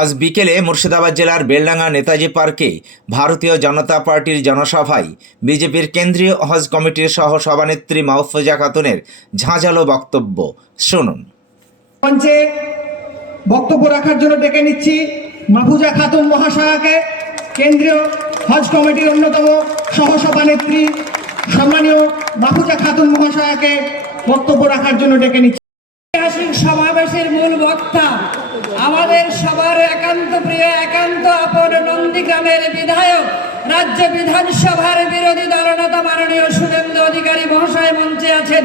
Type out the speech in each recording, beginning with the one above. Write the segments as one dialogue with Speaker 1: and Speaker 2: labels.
Speaker 1: আজ বিকেলে মুর্শিদাবাদ জেলার বেলডাঙ্গা নেতাজি পার্কে ভারতীয় জনতা পার্টির জনসভায় বিজেপির কেন্দ্রীয় হজ কমিটির সহ সভানেত্রী মাহফুজা খাতুনের ঝাঁঝালো বক্তব্য। শুনুন।
Speaker 2: মঞ্চে বক্তব্য রাখার জন্য ডেকে নিচ্ছি মাহফুজা খাতুন মহাশয়াকে, কেন্দ্রীয় হজ কমিটির অন্যতম সহসভানেত্রী, সম্মানীয় মাহফুজা খাতুন মহাশয়াকে বক্তব্য রাখার জন্য ডেকে নিচ্ছি।
Speaker 3: বক্তা, আমাদের সবার একান্ত প্রিয়, একান্ত আপন নন্দীগ্রামের বিধায়ক, রাজ্য বিধানসভার বিরোধী দলনেতা মাননীয় সুরেন্দ্র অধিকারী মহাশয় মঞ্চে আছেন।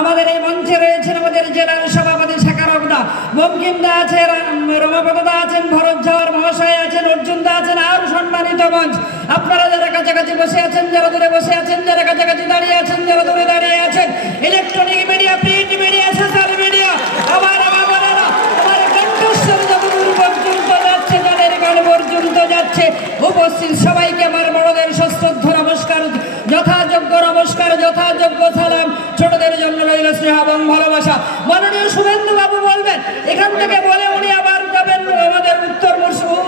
Speaker 3: আমাদের এই মঞ্চে রয়েছেন আমাদের জেলার সভাপতি শেখারকদা বঙ্কিমদা আছে রমাপদা আছেন, ভরত ঝাওয়ার মহাশয় আছেন, অর্জুন দা আছেন আর সম্মানিত মঞ্চ। আপনারা যারা কাছাকাছি বসে আছেন, যারা দূরে বসে আছেন, যারা কাছাকাছি দাঁড়িয়ে আছেন, যারা দূরে দাঁড়িয়ে আছেন ইলেকট্রনিক উপস্থিত সবাইকে আমার বড়দের সশ্রদ্ধ নমস্কার, যথাযোগ্য নমস্কার, যথাযোগ্য সালাম। ছোটদের জন্য রইল স্নেহ এবং ভালোবাসা। মাননীয় শুভেন্দু বাবু বলবেন, এখান থেকে বলে উনি আবার যাবেন আমাদের উত্তর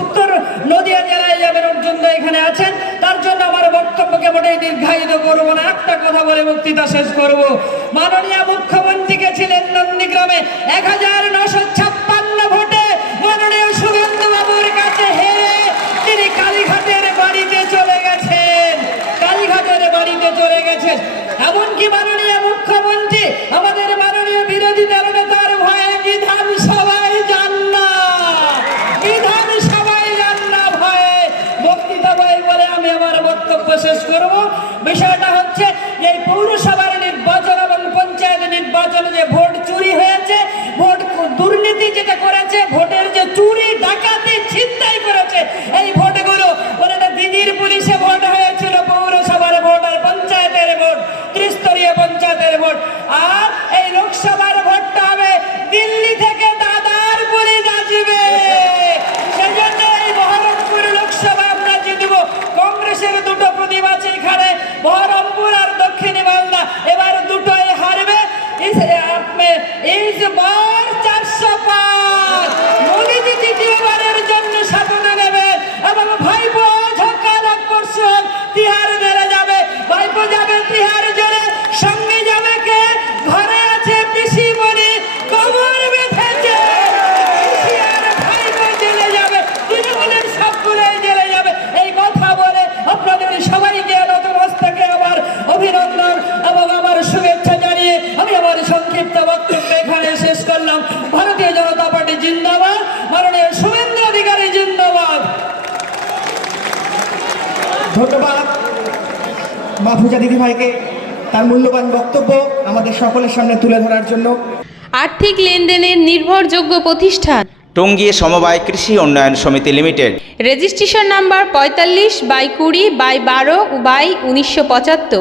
Speaker 3: উত্তর নদিয়া জেলায় যাবেন অর্জুন এখানে আছেন, তার জন্য আমার বক্তব্যকে মোটেই দীর্ঘায়িত করব না। একটা কথা বলে বক্তৃতা শেষ করব। মাননীয় মুখ্যমন্ত্রী গেছিলেন নন্দীগ্রামে এক হাজার এমনকি মাননীয়
Speaker 2: ধন্যবাদ। মাহফুজা দিদিভাইকে তার মূল্যবান বক্তব্য আমাদের সকলের সামনে তুলে ধরার জন্য।
Speaker 4: আর্থিক লেনদেনের নির্ভরযোগ্য প্রতিষ্ঠান।
Speaker 1: টঙ্গী সমবায় কৃষি উন্নয়ন সমিতি লিমিটেড।
Speaker 4: রেজিস্ট্রেশন নাম্বার পঁয়তাল্লিশ বাই কুড়ি বাই বারো বাই উনিশশো পঁচাত্তর।